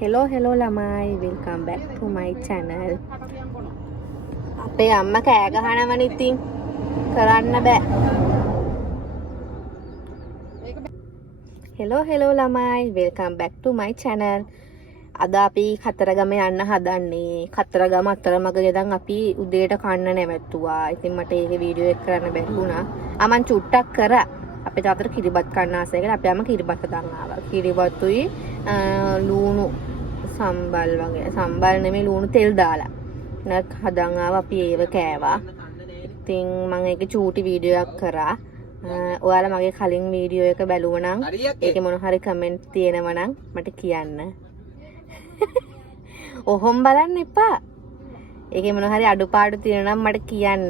Hello ළමයි welcome back to my channel. අපේ අම්මා කෑ ගහනවනේ ඉතින් කරන්න බෑ. Hello ළමයි welcome back to my channel. අද අපි කතරගම යන්න හදන්නේ. කතරගම අතරමඟ ගෙදන් අපි උදේට කන්න නැවැත්තුවා. ඉතින් මට ඒක වීඩියෝ එක කරන්න බැරි වුණා. මං චුට්ටක් කරා. අපේ තාත්තට කිරිබත් කන්න ආසයි කියලා අපි අම්ම කිරිබත් දාන් ආවා. කිරිබත්ුයි ලුණු සම්බල් වගේ සම්බල් නෙමෙයි ලුණු තෙල් දාලා නක් හදන් ආවා අපි ඒව කෑවා. ඉතින් මම ඒක චූටි වීඩියෝ එකක් කරා. ඔයාලා මගේ කලින් වීඩියෝ එක බැලුවා නම් ඒකේ මොන හරි කමෙන්ට් තියෙනවා නම් මට කියන්න. ඔහොම බලන්න එපා. ඒකේ මොන හරි අඩුපාඩු තියෙනවා නම් මට කියන්න.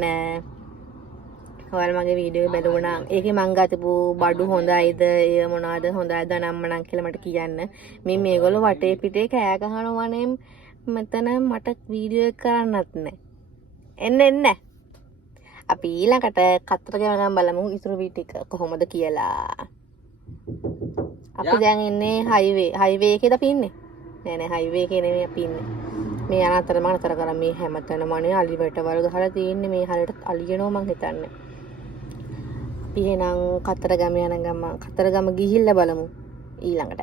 ඔයාලා මගේ වීඩියෝ එක බැලුවා නම් ඒකේ මං ගතපු බඩු හොඳයිද ඒ මොනවාද හොඳයිද නම්මනම් කියලා මට කියන්න. මේ මේගොල්ලෝ වටේ පිටේ කෑ ගහනවනේ මෙතන මට වීඩියෝ එක කරන්නත් නැහැ. එන්න අපි ඊළඟට කතරගම නම් බලමු ඉතුරු වීඩියෝ ටික කොහොමද කියලා. අපි දැන් ඉන්නේ හයිවේ එකේද අපි ඉන්නේ? නෑ හයිවේ එකේ නෙමෙයි අපි ඉන්නේ. මේ යන අතරම අතර කරා මේ හැමතැනම අනේ අලි වැටවල් ගහලා තියෙන්නේ මේ හරියට අලියනවා මං හිතන්නේ. අපි එහෙනම් කතරගම යන ගම කතරගම ගිහිල්ලා බලමු ඊළඟට.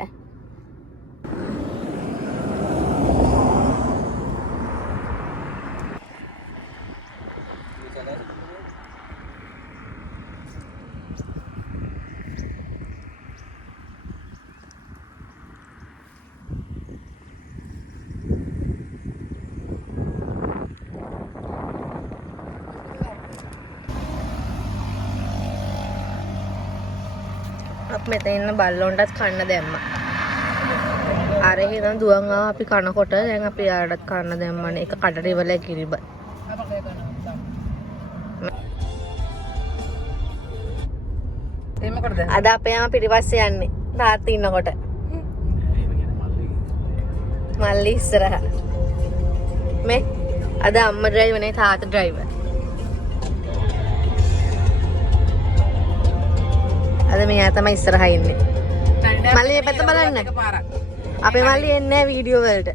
අපි මෙතන ඉන්න බල්ලොන්ටත් කන්න දැම්මා. අර එහෙනම් දුවන් ආවා අපි කනකොට දැන් අපි යාටත් කන්න දැම්මනේ. එක කඩට ඉවරයි කිරිබත්. අද අපේ යාම පිටිපස්සේ යන්නේ. තාත්තා ඉන්නකොට. මල්ලි ඉස්සරහ. මේ අද අම්මා ඩ්‍රයිවර් නේ තාත්තා ඩ්‍රයිවර්. අද මෙයා තමයි ඉස්සරහා ඉන්නේ. මල්ලි මේ පැත්ත බලන්න. අපේ මල්ලි එන්නේ නැහැ වීඩියෝ වලට.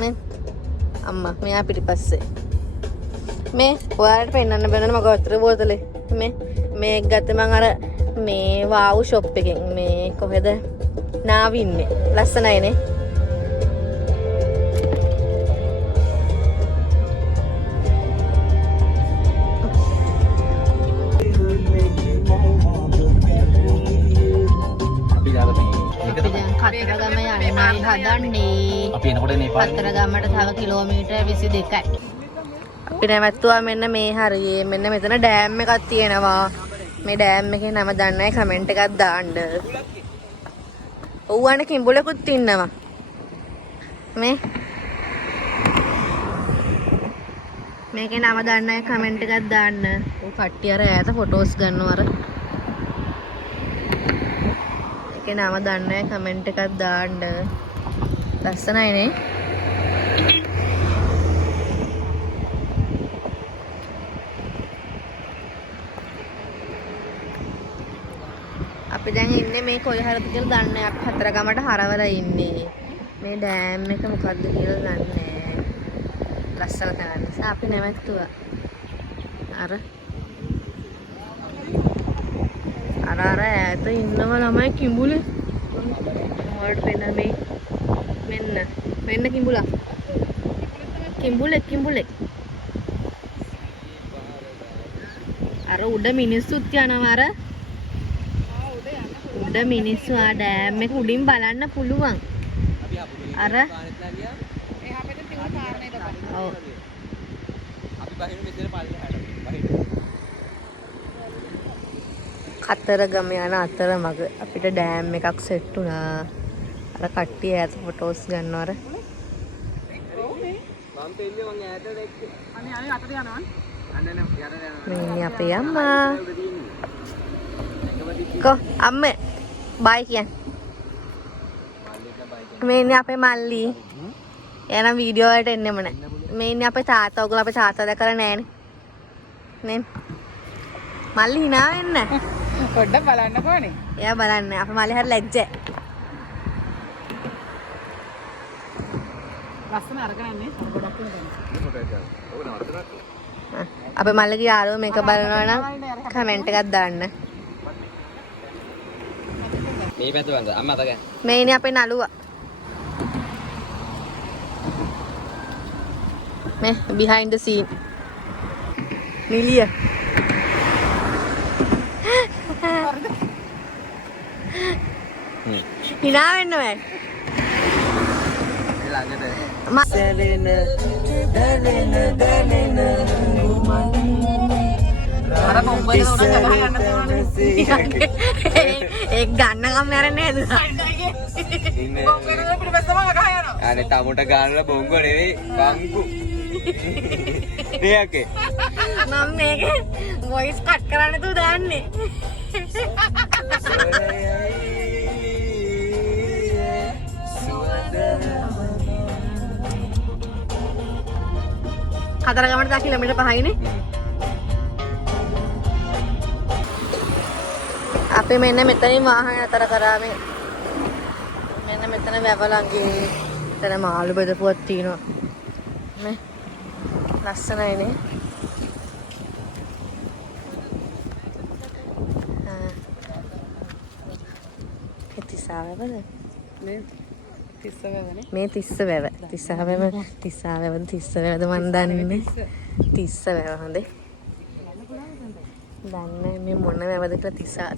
මේ අම්මා මෙයා පිටිපස්සේ. මේ ඔයාලට පෙන්නන්න බෑනේ මගේ වතුර බෝතලේ. මේ ගත්තේ මං අර මේ වාව් ෂොප් එකෙන් මේ කොහෙද නාවි ඉන්නේ. ලස්සනයිනේ. කතරගම යන්නේ හදන්නේ. අපි එනකොට නේපාල් කතරගමට තව කිලෝමීටර් 22යි. අපි නැවැත්තුවා මෙන්න මේ හරියේ මෙන්න මෙතන ඩෑම් එකක් තියෙනවා. මේ ඩෑම් එකේ නම දන්නේ නැහැ කමෙන්ට් එකක් දාන්න. ඔව්වනේ කිඹුලකුත් ඉන්නවා. මේකේ නම දන්නේ නැහැ කමෙන්ට් එකක් දාන්න. ඔව් කට්ටිය අර ඈත ෆොටෝස් ගන්නවා අර. ඒකේ නම දන්නේ නැහැ කමෙන්ට් එකක් දාන්න. ලස්සනයිනේ. අපි දැන් ඉන්නේ මේ කොයි හරද කියලා දන්නේ නැහැ. අපි කතරගමට හරවලා ඉන්නේ. මේ ඩෑම් එක මොකද්ද කියලා දන්නේ නැහැ. ලස්සන තැන නිසා අපි නැවැත්තුවා. අර ඈත ඉන්නව ළමයි කිඹුලේ. ඔයාලට පෙන්න මෙන්න කිඹුලා. කිඹුලේ. අර උඩ මිනිස්සුත් යනවා අර. උඩ මිනිස්සු ආ ඩෑම් එක උඩින් බලන්න පුළුවන්. අර එහා පැත්තේ තියුණු කාරණේ තමයි. ඔව්. අපි බහිනු මෙතන පල්ලෙහාට බහිනු. කතරගම යන අතරමඟ අපිට ඩෑම් එකක් සෙට් වුණා. අර කට්ටිය ඈත ෆොටෝස් ගන්නවා අර. මම පෙන්නේ මං ඈත දැක්කේ. අනේ අතට යනවා. මේ අපේ අම්මා. කො අම්මේ බයි කියන්න. මේ ඉන්නේ අපේ මල්ලි. එයානම් වීඩියෝ වලට එන්නෙම නැහැ. මේ ඉන්නේ අපේ තාත්තා. ඔයගොල්ලෝ අපේ තාත්තා දැකලා නැහැනේ. නේ මල්ලි hina වෙන්න. පොඩ්ඩක් බලන්නකෝනේ. එයා බලන්න. අපේ මල්ලි හරි ලැජ්ජයි. අපේ මල්ලිගේ යාළුවෝ මේක බලනවා නම් කමෙන්ට් එකක් දාන්න. මේ පැත්ත වන්ද අම්මා අත ගන්න. මේ ඉන්නේ අපේ නළුවා. මේ behind the scene. නිලිය. hina වෙන්න බෑ. ඒ ගන්නකම් යරන්නේ නේද? අනේ තමුට ගානලා බොංගෝ නෙවෙයි බංකු. දෙයක්ේ. මම මේක වොයිස් කට් කරන්න තු දාන්නේ. කතරගමට 10 කිලෝමීටර් 5යිනේ. අපි මෙන්න මෙතනින් වාහන අතර කරා මේ. මෙන්න මෙතන වැව ළඟින් එතන මාළු බෙදපුවක් තියෙනවා. මේ ලස්සනයිනේ. තිස්සාවද? මේ තිස්සවැව. තිස්සවැවද මන් දන්නේ. තිස්සවැව හොඳේ. දන්නේ මේ මොන වැවද කියලා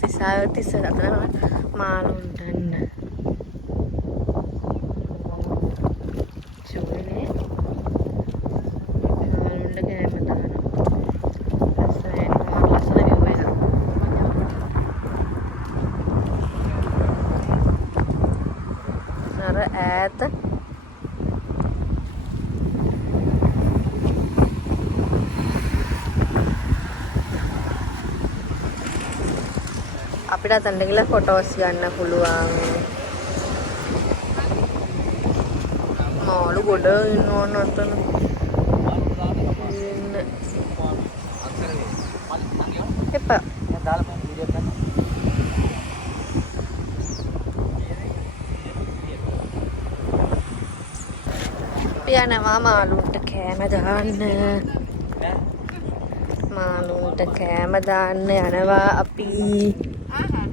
තිස්ස අතන මාළුන් දන්න. චුනේ. මාළුන්ට කෑම දානවා. ලස්සන view එක. අර ඈත අපිට අතන්න ගිහලා ෆොටෝස් ගන්න පුළුවන්. මාළු ගොඩ ඉන්නවන අතන. එපා. යනවා මාළුන්ට කෑම දාන්න. මාළුන්ට කෑම දාන්න යනවා අපි.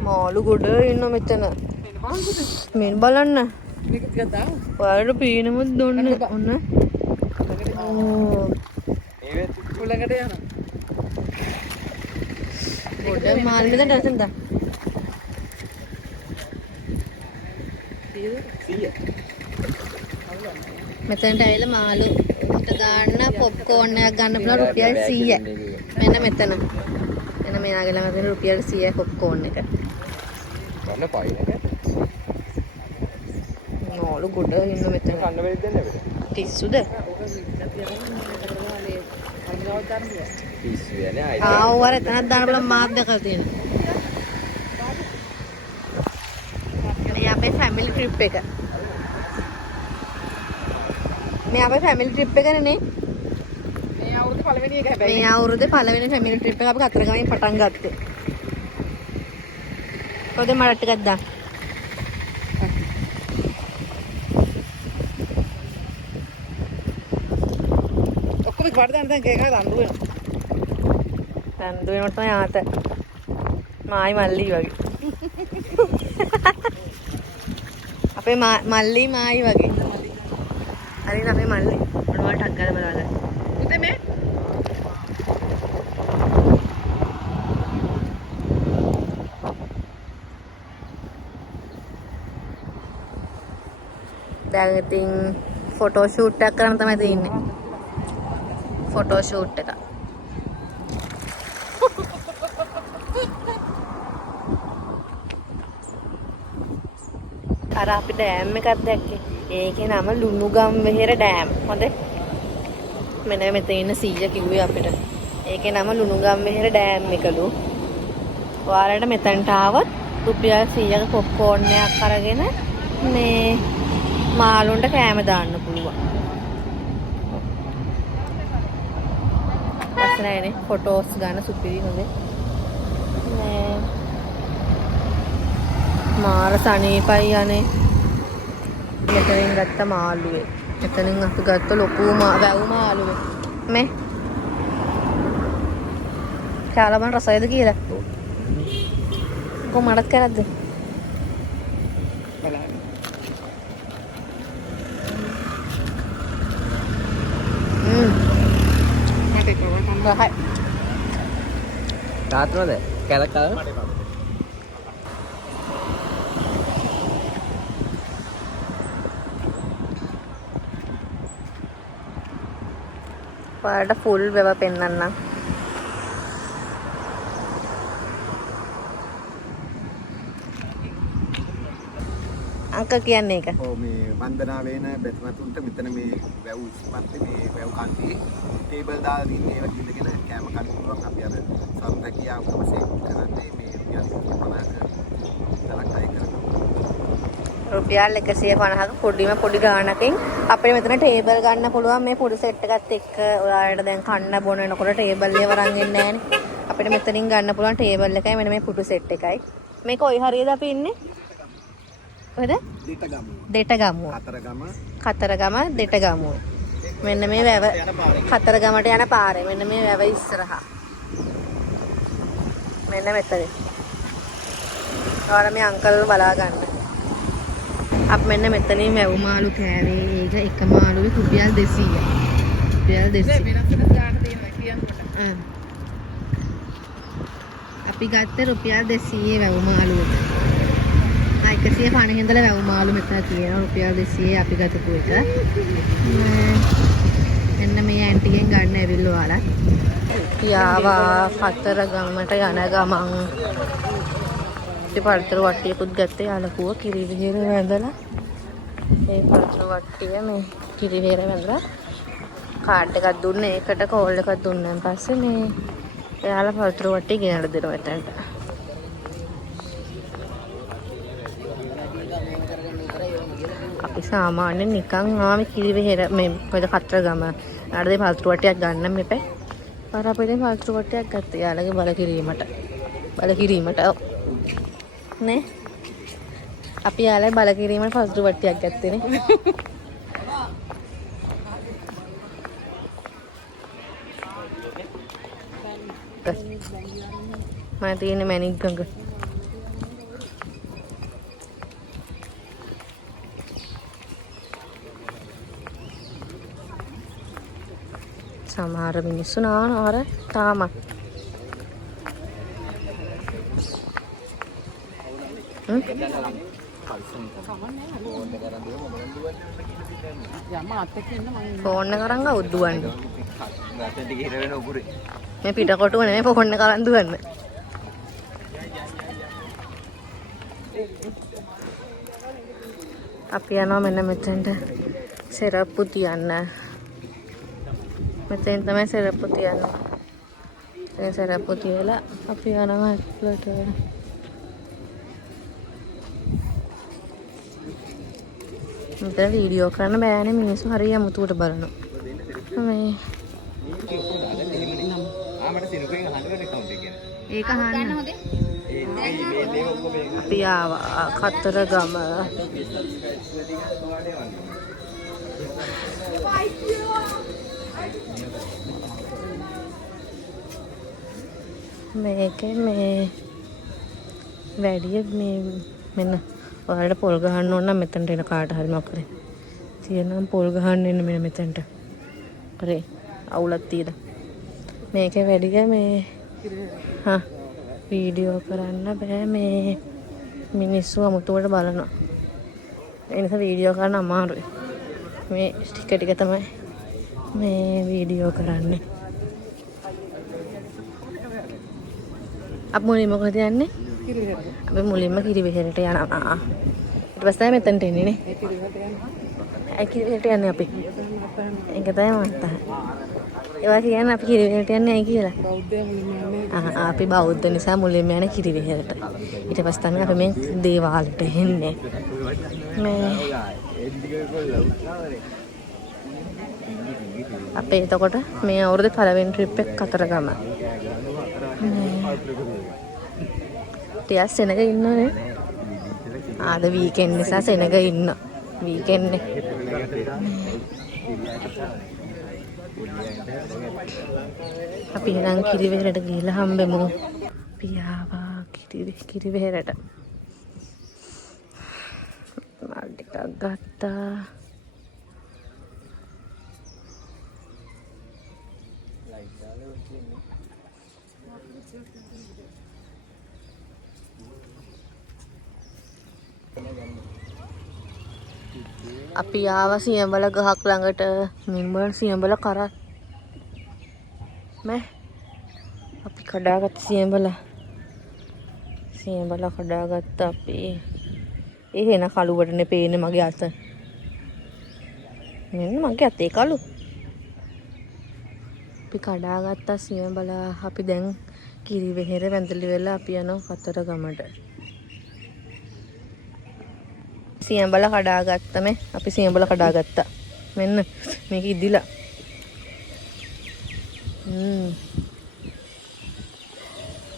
මාළු ගොඩ ඉන්න මෙතන. මෙන්න බලන්න. ඔයාලට පීනමුත් දුන්න ඔන්න. උලකට යනවා. ගොඩ මාළු නේද දැසන්ද? 100. මෙතනට ඇවිල්ලා මාළු උට ගන්න පොප්කෝර්න් එකක් ගන්න පුළුවන් රුපියල් 100. මෙන්න මෙතන. එන මෙයාගේ ළඟ තියෙන රුපියල් 100 පොප්කෝර්න් එක. ගන්න පයින් එක. මාළු ගොඩ ඉන්න මෙතන. කන්න බැරිද දැන් අපිට? ටිස්සුද? ටිස්සු යන්නේ ආයි. ආවර එතනක් දාන්න බලන්න මාත් දැකලා තියෙනවා. මේ අපේ ෆැමිලි ට්‍රිප් එක. මේ අපේ ෆැමිලි ට්‍රිප් එකනේ නේ. මේ අවුරුද්දේ පළවෙනි එක හැබැයි. මේ අවුරුද්දේ පළවෙනි ෆැමිලි ට්‍රිප් එක අපි කතරගමෙන් පටන් ගත්තේ. කොහෙද මඩ ටිකක් දාන්න. ඔක්කොම වඩ දාන්න දැන් කේක දඬු වෙනවා. දඬු වෙනකොට තමයි ආත. මායි මල්ලි වගේ. අපේ මල්ලි මායි වගේ. හරි අපේ මල්ලි මොනවද ටක් ගාලා බලන්න. උදේ මේ දැන් ඉතින් ෆොටෝ ෂූට් එකක් කරන්න තමයි තියෙන්නේ. ෆොටෝ ෂූට් එක. අර අපි ඩෑම් එකක් දැක්කේ. ඒකේ නම ලුණුගම් වෙහෙර ඩෑම්. හොඳේ. මෙන්න මෙතන ඉන්න සීයා කිව්වේ අපිට. ඒකේ නම ලුණුගම් වෙහෙර ඩෑම් එකලු. ඔයාලට මෙතනට ආවොත් රුපියල් 100ක පොප්කෝර්න් එකක් අරගෙන මේ මාළුන්ට කෑම දාන්න පුළුවන්. ලස්සනයිනේ ෆොටෝස් ගන්න සුපිරි හොඳේ. මේ මාර සනීපයි යන්නේ. මෙතනින් ගත්ත මාළුවේ එතනින් අපි ගත්ත ලොකු වැව් මාළුව මේ කාලා බලන්න රසයද කියලා කො මඩක් කරද්ද බලන්න මට ඒක බහයි තාත්නෝද කැලක් කාලා පාට ෆුල් වෙව පෙන්නන්නම් අංක කියන්නේ ඒක. ඔව් මේ වන්දනා වෙන බෙතමතුන්ට මෙතන මේ වැව් ඉස්පත්තේ මේ වැව් කන්දේ ටේබල් දාලා තියෙන ඒවා ඉඳගෙන කැම කන්න පුළුවන් අපි අර සම්ප්‍රකියාව වශයෙන් කරන්නේ මේ රුපියල් 150ක පොඩිම පොඩි ගාණකින් අපිට මෙතන ටේබල් ගන්න පුළුවන් මේ පොඩි සෙට් එකත් එක්ක ඔයාලට දැන් කන්න බොන වෙනකොට ටේබල් එක වරන් එන්නේ නැහනේ. අපිට මෙතනින් ගන්න පුළුවන් ටේබල් එකයි මෙන්න මේ පුටු සෙට් එකයි. මේක ඔය හරියද අපි ඉන්නේ? කොහෙද? දෙටගමුව. කතරගම දෙටගමුව. මෙන්න මේ වැව කතරගමට යන පාරේ. මෙන්න මේ වැව ඉස්සරහා. මෙන්න මෙතන. ඔයාලා මේ අංකල් බලා ගන්න. අප මෙන්න මෙතනින් වැව් මාළු කෑවේ. ඒක එක මාළුවේ රුපියල් 200යි. රුපියල් 200. අපි ගත්ත රුපියල් 200 වැව් මාළුවට. 150 හින්දලා වැව් මාළු මෙතන තියෙනවා රුපියල් 200 අපි ගතපු එක. එන්න මේ ඇන්ටිගෙන් ගන්න ඇවිල්ලා ඔයාලා. යාවා කතරගමට යන ගමන් ඉතින් පළතුරු වට්ටියකුත් ගත්තේ යාලකුව කිරිවිහෙර වැඳලා. ඒ පළතුරු වට්ටිය මේ කිරිවිහෙර වැඳලා කාඩ් එකක් දුන්නේ. ඒකට කෝල් එකක් දුන්නාන් පස්සේ මේ එයාලා පළතුරු වට්ටිය ගෙනල්ලා දෙනවා එතනට. අපි සාමාන්‍යයෙන් නිකන් ආවේ කිරිවෙහෙර මේ කොහෙද කතරගම. ආඩේ පළතුරු වට්ටියක් ගන්න මෙපේ. පාර අපිට පළතුරු වට්ටියක් ගත්තා යාළගේ බල කිරීමට. නේ? අපි යාළගේ බල කිරීමට පළතුරු වට්ටියක් ගත්තේ නේ. මම තියෙන්නේ මැණික් ගඟ. සමහර මිනිස්සු නානවර තාමත් ෆෝන් එක අරන් ගවුත් දුවන්නේ. මේ පිටකොටුව නෙමෙයි ෆෝන් එක අරන් දුවන්නේ. අපි යනවා මෙන්න මෙතෙන්ට සෙරප්පු තියන්න. මෙතෙන් තමයි සෙරප්පු තියන්නේ. ඒ සෙරප්පු තියලා අපි යනවා ඇතුළට. මෙතන වීඩියෝ කරන්න බෑනේ මිනිස්සු හරිය අමුතුවට බලනවා. මේ ඒක අහන්න. අපි ආවා කතරගම. මේකේ මේ වැඩිය මේ මෙන්න ඔයාලට පොල් ගහන්න ඕන නම් මෙතනට එන කාට හරි මොකද තියෙනම් පොල් ගහන්න එන්න මෙන්න මෙතනට. කරේ අවුලක් තියලා. මේකේ වැඩිය මේ වීඩියෝ කරන්න බෑ මේ මිනිස්සු අමුතුවට බලනවා. ඒ නිසා වීඩියෝ කරන්න අමාරුයි. මේ ටික තමයි මේ වීඩියෝ කරන්නේ. අපි මුලින්ම කොහෙද යන්නේ? අපි මුලින්ම කිරිවෙහෙරට යනවා. ඊට පස්සේ මෙතනට එන්නේ නේ. ඒ කිරිවෙහෙරට යන්නේ අපි. ඒක තමයි මම හිතන්නේ. ඒවා කියන්නේ අපි කිරිවෙහෙරට යන්නේ ඇයි කියලා. අපි බෞද්ධ නිසා මුලින්ම යන්නේ කිරිවෙහෙරට. ඊට පස්සේ තමයි අපි මේ දේවාලෙට එන්නේ. මේ අපේ එතකොට මේ අවුරුද්දේ පළවෙනි ට්‍රිප් එක කතරගම. ටිකක් සෙනග ඉන්නවනේ. ආද වීකෙන්ඩ් නිසා සෙනග ඉන්න. වීකෙන්ඩ් අපි එහෙනම් කිරිවෙහෙරට ගිහිල්ලා හම්බෙමු. පියාවා කිරිවෙහෙරට. මල් ටිකක් ගත්තා. අපි ආවා සියඹල ගහක් ළඟට. මෙම්බර් සියඹල කරත් මේ අපි කඩාගත්ත සියඹල කඩාගත්ත අපි. එහෙන කළුවටනේ පේන්නේ මගේ අත. මෙන්න මගේ අතේ කළු. අපි කඩාගත්ත සියඹල. අපි දැන් කිරිවෙහෙර වැඳලි වෙලා අපි යනවා කතරගමට. සියඹල කඩාගත්ත මේ. අපි සියඹල කඩාගත්තා. මෙන්න මේක ඉදිලා.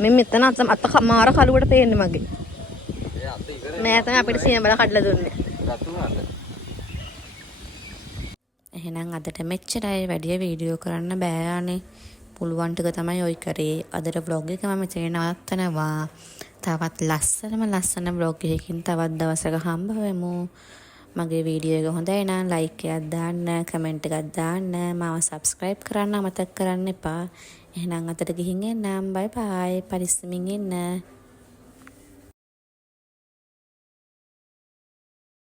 මෙතන අත මාර කළුවට පේන්නේ මගේ. නෑ තමයි අපිට සියඹල කඩලා දුන්නේ. එහෙනම් අදට මෙච්චරයි. වැඩි වීඩියෝ කරන්න බෑ අනේ. පුළුවන් ටික තමයි ඔයි කරේ. අදට vlog එක මම මෙතන නවත්තනවා. තවත් ලස්සන vlog එකකින් තවත් දවසක හම්බ වෙමු. මගේ වීඩියෝ එක හොඳයි නම් like එකක් දාන්න, comment එකක් දාන්න, මාව subscribe කරන්න අමතක කරන්න එපා. එහෙනම් අතට ගිහින් එන්නම්. bye bye. පරිස්සමින් ඉන්න.